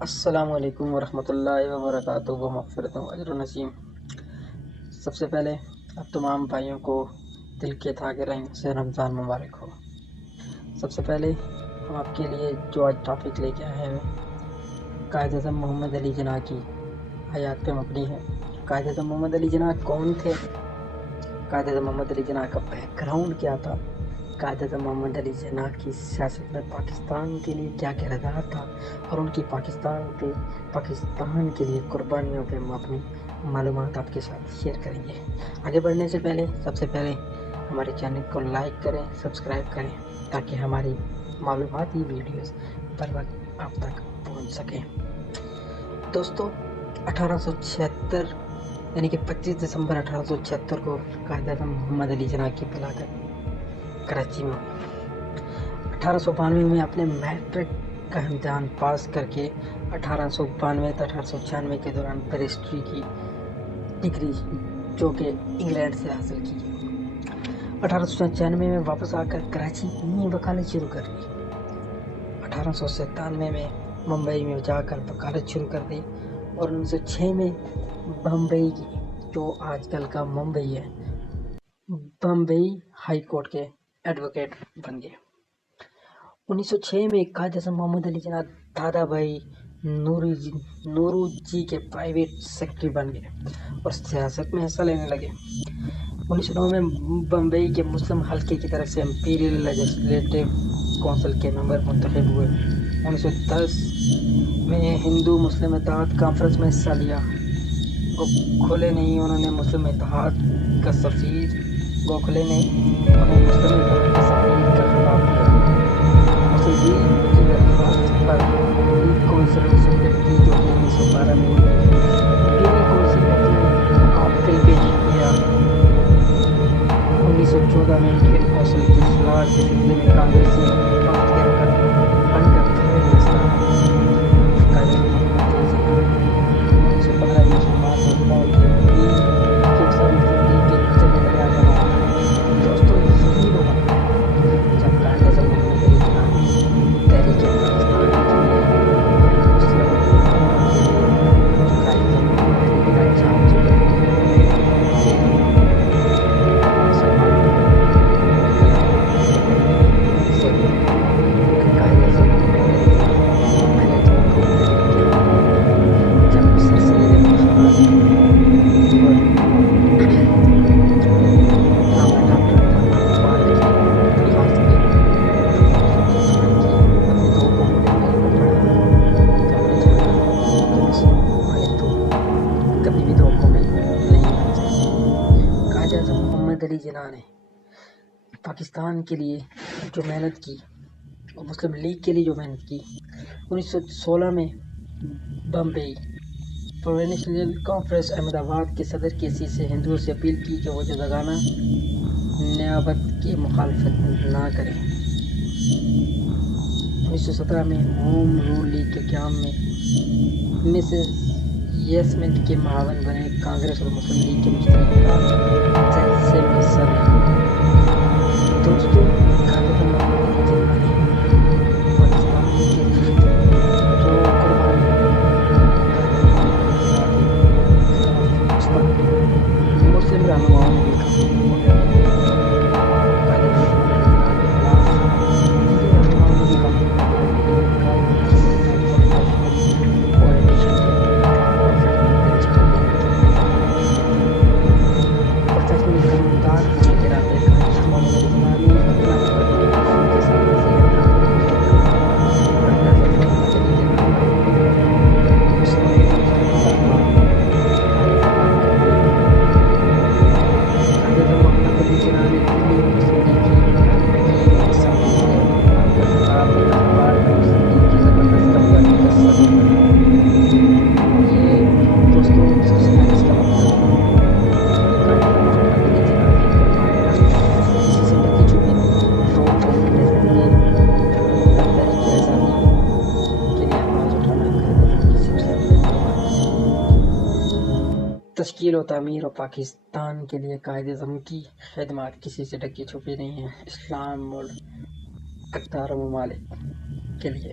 السلام علیکم ورحمۃ اللہ وبرکاتہ و مغفرت و اجر و نسیم۔ سب سے پہلے آپ تمام بھائیوں کو دل کے دھاگے رنگ سے رمضان مبارک ہو۔ سب سے پہلے ہم آپ کے لیے جو آج ٹاپک لے کے آئے ہیں قائد اعظم محمد علی جناح کی حیات پہ مبنی ہے۔ قائد اعظم محمد علی جناح کون تھے؟ قائد اعظم محمد علی جناح کا بیک گراؤنڈ کیا تھا؟ قائد اعظم محمد علی جناح کی سیاست میں پاکستان کے لیے کیا کردار تھا اور ان کی پاکستان کے لیے قربانیوں پہ ہم اپنی معلومات آپ کے ساتھ شیئر کریں گے۔ آگے بڑھنے سے پہلے سب سے پہلے ہمارے چینل کو لائک کریں، سبسکرائب کریں تاکہ ہماری معلوماتی ویڈیوز بر وقت آپ تک پہنچ سکیں۔ دوستو، 1876 یعنی کہ 25 دسمبر 1876 کو قائد اعظم محمد علی جناح کی ولادت کراچی میں ہوئی۔ 1892 میں اپنے میٹرک کا امتحان پاس کر کے 1892 تا 1896 کے دوران بیرسٹری کی ڈگری جو کہ انگلینڈ سے حاصل کی۔ 1896 میں واپس آ کر کراچی میں وکالت شروع کر دی۔ 1897 میں ممبئی میں جا کر وکالت شروع کر دی اور 1906 میں بمبئی کی جو آج کل کا ممبئی ہے، بمبئی ہائی کورٹ کے ایڈوکیٹ بن گئے۔ 1906 میں قائد اعظم محمد علی جناح دادا بھائی نورو جی کے پرائیویٹ سیکرٹری بن گئے اور سیاست میں حصہ لینے لگے۔ 1909 میں بمبئی کے مسلم حلقے کی طرف سے امپیریل لیجسلیٹو کونسل کے ممبر منتخب ہوئے۔ 1910 میں ہندو مسلم اتحاد کانفرنس میں حصہ لیا۔ گوکھلے نے انہیں مسلم اتحاد کا سفیر کا خطاب دیا۔ مسلم لیگ کی درخواست پر لیگ کونسل نے شرکت کی جو کہ 1912 میں ہوئی۔ امپیریل کونسل نے اپنا آپ بل پیش کیا۔ 1914 میں امپیریل کونسل کی صلاح کے سلسلے میں کانگریسی وفد کے رکن بن کر پہلے ہندوستان آئے۔ قائد اعظم محمد علی جناح 1915 میں مسلمان رہنماؤں کی اپیل کے ساتھ مسلم لیگ کے جھنڈے تلے آ جمع ہوئے۔ دوستو، یہی وہ وقت تھا جب قائد اعظم محمد علی جناح نے تحریک پاکستان کے لیے یعنی مسلم قوموں کے لیے جو قائد اعظم محمد علی جناح چاہ چکے تھے کہ مسلمانوں کو انقلاب سے قائد اعظم محمد علی جناح پہلے تو محمد علی کے ہاتھ میں جب سرسید خان اور علامہ ڈاکٹر محمد اقبال کی درخواست پہ 1904 کی اپنے دو قوموں نے بل کو پڑھا تو انہوں نے جانا کہ مسلمان تو کبھی بھی دو قومیں نہیں بن سکتی۔ قائد اعظم محمد علی جناح نے پاکستان کے لیے جو محنت کی اور مسلم لیگ کے لیے جو محنت کی، 1916 میں بمبئی پروونشل کانفرنس احمد آباد کے صدر کے حیثیت سے ہندوؤں سے اپیل کی کہ وہ جداگانہ نیابت کی مخالفت نہ کریں۔ 1917 میں ہوم رول لیگ کے قیام میں مسز یاسمین کے معاون بنے۔ کانگریس اور مسلم لیگ کے مشترکہ جلسے میں حصہ لیا۔ دوستو، قائد اعظم محمد علی جناح نے پاکستان کے لیے جو قربانیاں دی، قائد اعظم محمد علی جناح کے خلاف اس وقت مسلم رہنماؤں نے بھی کافی مہمیں کی۔ قائد اعظم محمد علی جناح کے خلاف ہندو رہنماؤں نے بھی کافی مہمیں کی۔ قائد اعظم محمد Ali Jinnah for national coordination کے پروفیشنل انسٹیٹیوٹ پروفیشنل قانون دان ہونے کے ناطے قائد اعظم محمد علی جناح نے اپنا مقدمہ خوشی کے ساتھ وزیر داخلہ منتخب کیا۔ قائد اعظم محمد علی جناح مسلم رہنما قائد خطاب کرتے ہوئے قائد اعظم محمد علی جناح نے دلی میں مسلم لیگ کی اسمبلی سے اپنا خطاب اخبار میں مسلم لیگ کی زبردست کامیابی کا صدر بنا۔ یہ دوستو سب سے پہلے اس کا مطلب ہے کہ قائد اعظم محمد علی جناح کی قربانیاں کسی سے ڈھکی چھپی نہیں ہیں۔ دو قومی نظریے اور تحریک آزادی کے لیے آواز اٹھانا قائد اعظم کی سب سے بڑی قربانی ہے۔ تشکیل و تعمیر اور پاکستان کے لیے قائد اعظم کی خدمات کسی سے ڈھکی چھپی نہیں ہیں۔ اسلام اور اقدار و ممالک کے لیے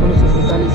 1947